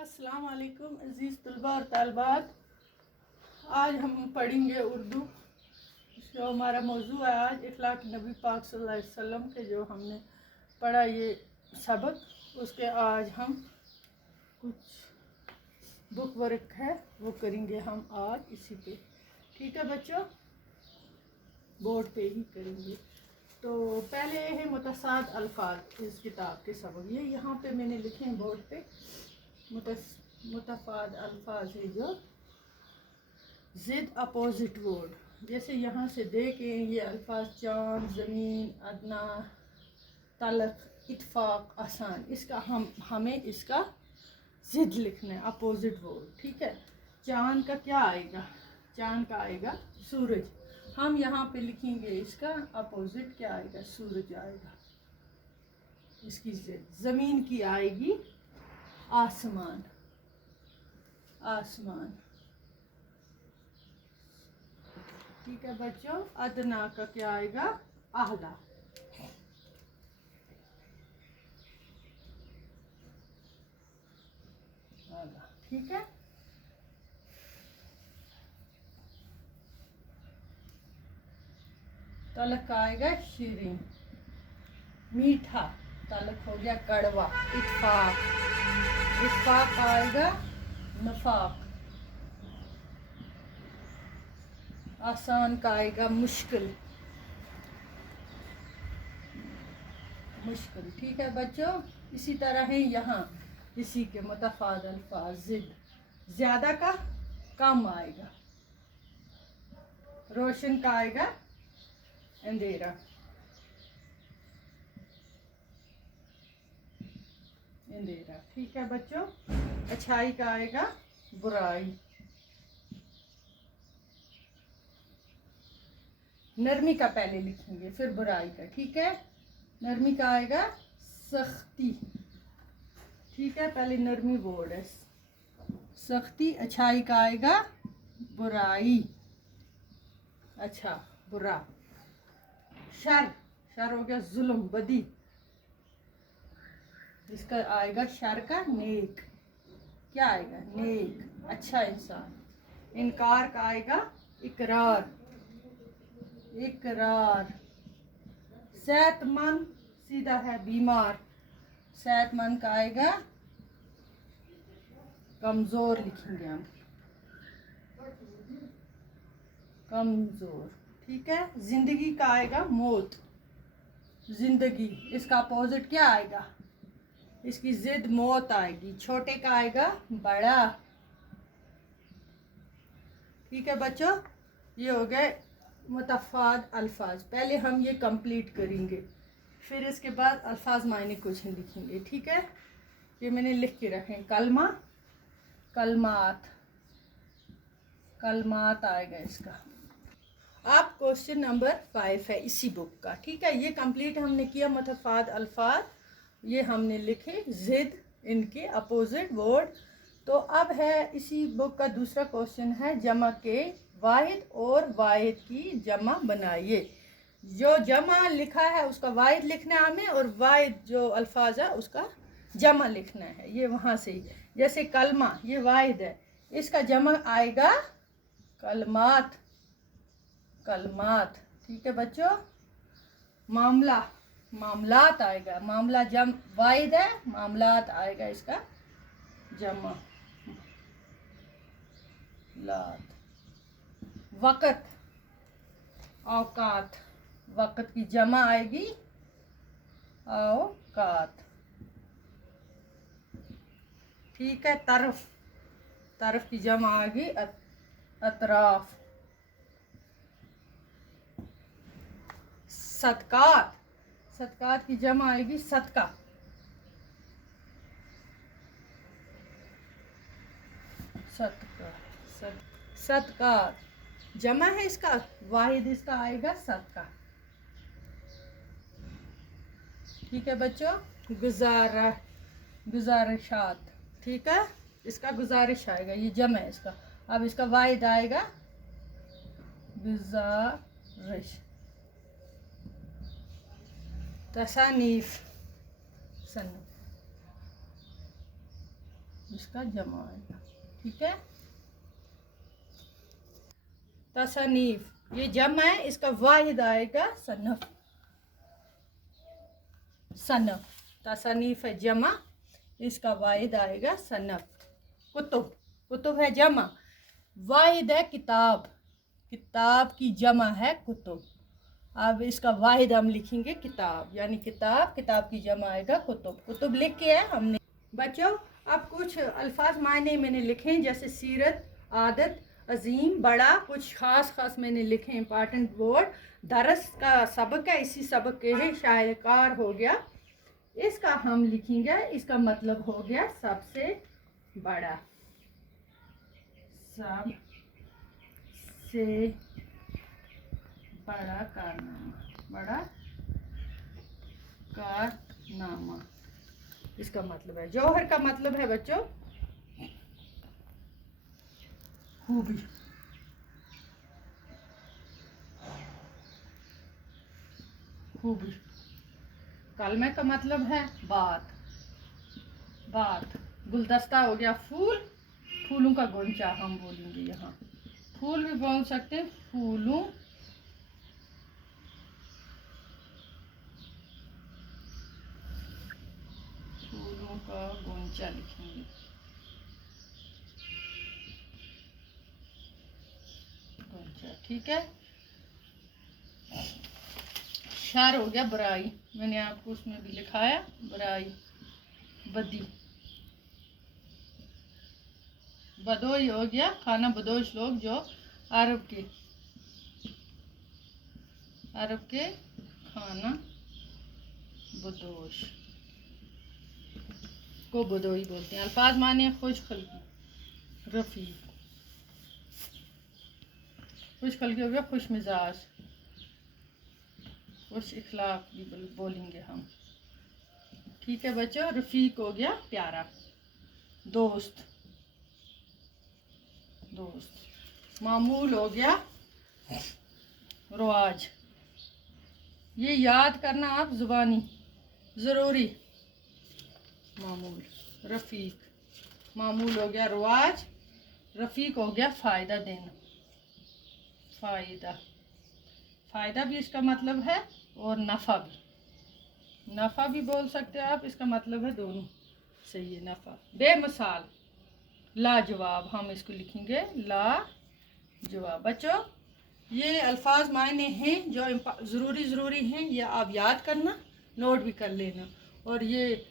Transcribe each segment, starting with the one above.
अस्सलाम वालेकुम अज़ीज़ तलबा और तालबात। आज हम पढ़ेंगे उर्दू। जो हमारा मौजू है आज इखलाक नबी पाक सल्लल्लाहु अलैहि वसल्लम के जो हमने पढ़ा ये सबक, उसके आज हम कुछ बुक वर्क है वो करेंगे हम आज इसी पे। ठीक है बच्चों, बोर्ड पे ही करेंगे। तो पहले है मुतसाद अल्फाज इस किताब के सबक, ये यहाँ पे मैंने लिखे हैं बोर्ड पे। मुतफाद अल्फाज है जो ज़िद अपोजिट वर्ड, जैसे यहाँ से देखें ये अल्फाज चाँद, ज़मीन, अदना, तलख, इत्फाक, आसान, इसका हमें इसका ज़िद लिखना है, अपोजिट वर्ड। ठीक है, चाँद का क्या आएगा? चाँद का आएगा सूरज। हम यहाँ पे लिखेंगे इसका अपोजिट क्या आएगा? सूरज आएगा इसकी ज़िद। ज़मीन की आएगी आसमान, आसमान। ठीक है बच्चों, अदना का क्या आएगा? आला। आला, ठीक है। तलक का आएगा शीरीन, मीठा। तलक हो गया कड़वा, इत्फाक। इत्फाक आएगा नफाक। आसान का आएगा मुश्किल, मुश्किल। ठीक है बच्चों, इसी तरह है यहाँ इसी के मुतफाद अल्फाज ज़िद। ज़्यादा का कम आएगा, रोशन का आएगा अंधेरा, अंधेरा। ठीक है बच्चों, अच्छाई का आएगा बुराई, नरमी का पहले लिखेंगे फिर बुराई का। ठीक है, नरमी का आएगा सख्ती। ठीक है, पहले नरमी वर्ड है सख्ती। अच्छाई का आएगा बुराई, अच्छा बुरा। शर, शर हो गया जुल्म, बदी। इसका आएगा शर का नेक, क्या आएगा? नेक, अच्छा इंसान। इनकार का आएगा इकरार, इकरार। सेहतमंद सीधा है बीमार, सेहतमंद का आएगा कमजोर, लिखेंगे हम कमजोर। ठीक है, जिंदगी का आएगा मौत, जिंदगी। इसका अपोजिट क्या आएगा? इसकी जिद मौत आएगी। छोटे का आएगा बड़ा। ठीक है बच्चों, ये हो गए मुतफाद अल्फाज। पहले हम ये कंप्लीट करेंगे, फिर इसके बाद अल्फाज मायने कुछ लिखेंगे। ठीक है, ये मैंने लिख के रखे। कलमा, कलमात, कलमात आएगा इसका। अब क्वेश्चन नंबर 5 है इसी बुक का। ठीक है, ये कंप्लीट हमने किया मुतफाद अल्फाज, ये हमने लिखे ज़िद, इनके अपोजिट वर्ड। तो अब है इसी बुक का दूसरा क्वेश्चन है जमा के वाहिद और वाहिद की जमा बनाइए। जो जमा लिखा है उसका वाहिद लिखना है हमें, और वाहिद जो अल्फाज है उसका जमा लिखना है। ये वहाँ से ही, जैसे कलमा ये वाहिद है, इसका जमा आएगा कलमात, कलमात। ठीक है बच्चों, मामला, मामलात आएगा। मामला जम वाहिद है, मामलात आएगा इसका जमा, लात। वक़्त, औकात, वक़्त की जमा आएगी औकात। ठीक है, तरफ, तरफ की जमा आएगी अतराफ। सदकात, सदकात की जमा आएगी सदका, सदका, सदकात। जमा है इसका, वाहिद इसका आएगा सदका। ठीक है बच्चों, गुजारा, गुजारिशात। ठीक है, इसका गुजारिश आएगा, ये जमा है इसका। अब इसका वाहिद आएगा गुजारिश। तसानीफ, सन्नफ। इसका जमा आएगा, ठीक है। तसनीफ, ये जमा है, इसका वाहिद आएगा सनफ। सनफ, तसनीफ है जमा, इसका वाहिद आएगा सनफ। कुतुब, कुतुब है जमा, वाहिद है किताब, किताब की जमा है कुतुब। अब इसका वाहिद हम लिखेंगे किताब, यानी किताब, किताब की जमा आएगा कुतुब। कुतुब लिख के है हमने। बच्चों अब कुछ अल्फाज मायने मैंने लिखे हैं, जैसे सीरत, आदत, अजीम, बड़ा, कुछ खास मैंने लिखे इंपॉर्टेंट वर्ड। दरस का सबक है, इसी सबक के है शायरकार हो गया, इसका हम लिखेंगे, इसका मतलब हो गया सबसे बड़ा, सब से बड़ा कारनामा, बड़ा कारनामा इसका मतलब है। जौहर का मतलब है बच्चों खूबी, खूबी। कलमे का मतलब है बात, बात। गुलदस्ता हो गया फूल, फूलों का गुंचा हम बोलेंगे यहाँ, फूल भी बोल सकते हैं, फूलों का गुंचा लिखेंगे, गुंचा, ठीक है। शर हो गया बुराई, मैंने आपको उसमें भी लिखाया बुराई, बदी। बदोई हो गया खाना बदोश लोग जो अरब के खाना बदोश को बदोई बोलते हैं। अल्फाज माने खुश खल्की, रफ़ीक, खुश खल्की हो गया खुश मिजाज, खुश इखलाक भी बोलेंगे हम, ठीक है बच्चों। रफ़ीक हो गया प्यारा, दोस्त, दोस्त। मामूल हो गया रवाज, ये याद करना आप ज़ुबानी, ज़रूरी। मामूल, रफ़ीक, मामूल हो गया रवाज, रफ़ीक हो गया फ़ायदा देना, फ़ायदा, फ़ायदा भी इसका मतलब है और नफ़ा भी, नफ़ा भी बोल सकते हो आप, इसका मतलब है दोनों सही है, नफ़ा। बेमिसाल, लाजवाब, हम इसको लिखेंगे लाजवाब। बच्चों ये अल्फाज मायने हैं जो ज़रूरी हैं, ये आप याद करना, नोट भी कर लेना। और ये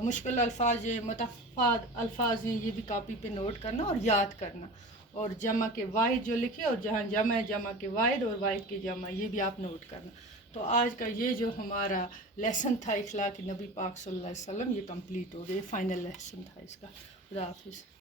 मुश्किल अल्फाज, ये मुतफ़ाद अल्फाज हैं, ये भी कॉपी पे नोट करना और याद करना। और जमा के वाहिद जो लिखे, और जहाँ जमा है जमा के वाहिद और वाहिद के जमा, ये भी आप नोट करना। तो आज का ये जो हमारा लेसन था इखलाक नबी पाक सल्लल्लाहु अलैहि वसल्लम, ये कंप्लीट हो गया, फाइनल लेसन था इसका। खुदा हाफिज़।